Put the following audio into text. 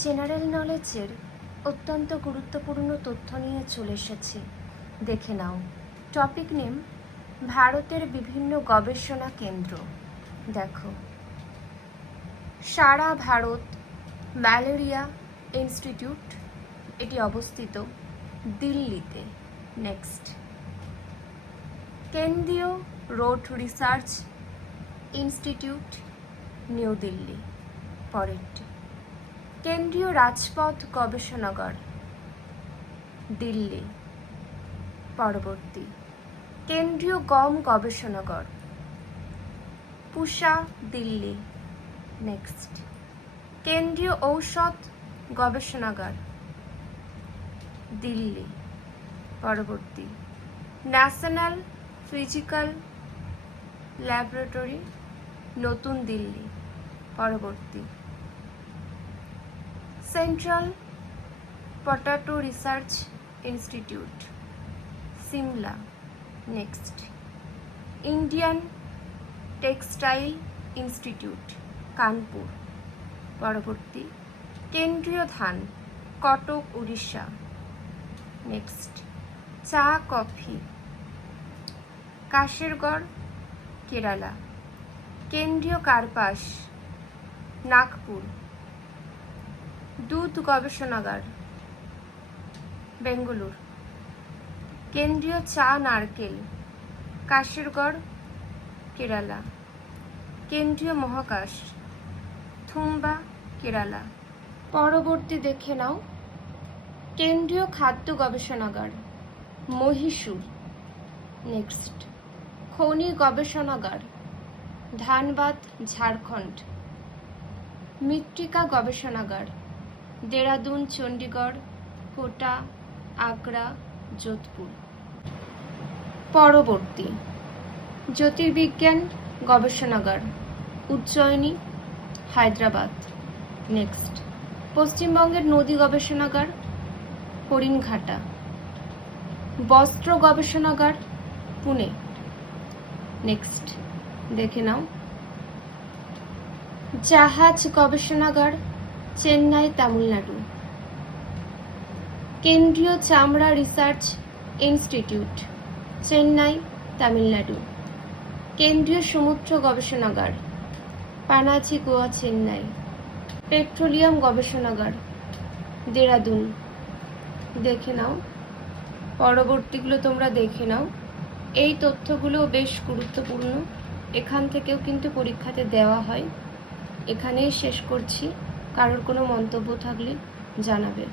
General নলেজের অত্যন্ত গুরুত্বপূর্ণ তথ্য নিয়ে চলে এসেছি, দেখে নাও। টপিক নেম ভারতের বিভিন্ন গবেষণা কেন্দ্র। দেখো, সারা ভারত ম্যালেরিয়া ইনস্টিটিউট, এটি অবস্থিত দিল্লিতে। নেক্সট, কেন্দ্রীয় road research institute, new Delhi. পরেরটি, কেন্দ্রীয় রাজপথ গবেষণাগার, দিল্লি। পরবর্তী, কেন্দ্রীয় গম গবেষণাগার, পুসা, দিল্লি। নেক্সট, কেন্দ্রীয় ঔষধ গবেষণাগার, দিল্লি। পরবর্তী, ন্যাশনাল ফিজিক্যাল ল্যাবরেটরি, নতুন দিল্লি। পরবর্তী, central potato research institute, Shimla. Next, Indian textile institute, Kanpur. পরবর্তী, কেন্দ্রীয় ধান, কটক, উড়িষ্যা। নেক্সট, চা কফি, কাশেরগড়, কেরালা। কেন্দ্রীয় কার্পাস, নাগপুর। দুধ গবেষণাগার, বেঙ্গালুরু। কেন্দ্রীয় চা নারকেল, কাশেরগড়, কেরালা। কেন্দ্রীয় মহাকাশ, থুম্বা, কেরালা। পরবর্তী দেখে নাও, কেন্দ্রীয় খাদ্য গবেষণাগার, মহীশূর। নেক্সট, খনি গবেষণাগার, ধানবাদ, ঝাড়খণ্ড। মৃত্তিকা গবেষণাগার, দেরাদুন, চণ্ডীগড়, কোটা, আগ্রা, যোধপুর। পরবর্তী, জ্যোতির্বিজ্ঞান গবেষণাগার, উজ্জয়িনী, হায়দ্রাবাদ। নেক্সট, পশ্চিমবঙ্গের নদী গবেষণাগার, হরিণঘাটা। বস্ত্র গবেষণাগার, পুনে। নেক্সট, দেখে নাও, জাহাজ গবেষণাগার, চেন্নাই, তামিলনাড়ু। কেন্দ্রীয় চামড়া রিসার্চ ইনস্টিটিউট, চেন্নাই, তামিলনাড়ু। কেন্দ্রীয় সমুদ্র গবেষণাগার, পানাজি, গোয়া, চেন্নাই। পেট্রোলিয়াম গবেষণাগার, দেরাদুন। দেখে নাও, পরবর্তীগুলো তোমরা দেখে নাও। এই তথ্যগুলো বেশ গুরুত্বপূর্ণ, এখান থেকেও কিন্তু পরীক্ষাতে দেওয়া হয়। এখানেই শেষ করছি, কারোর কোনো মন্তব্য থাকলে জানাবে।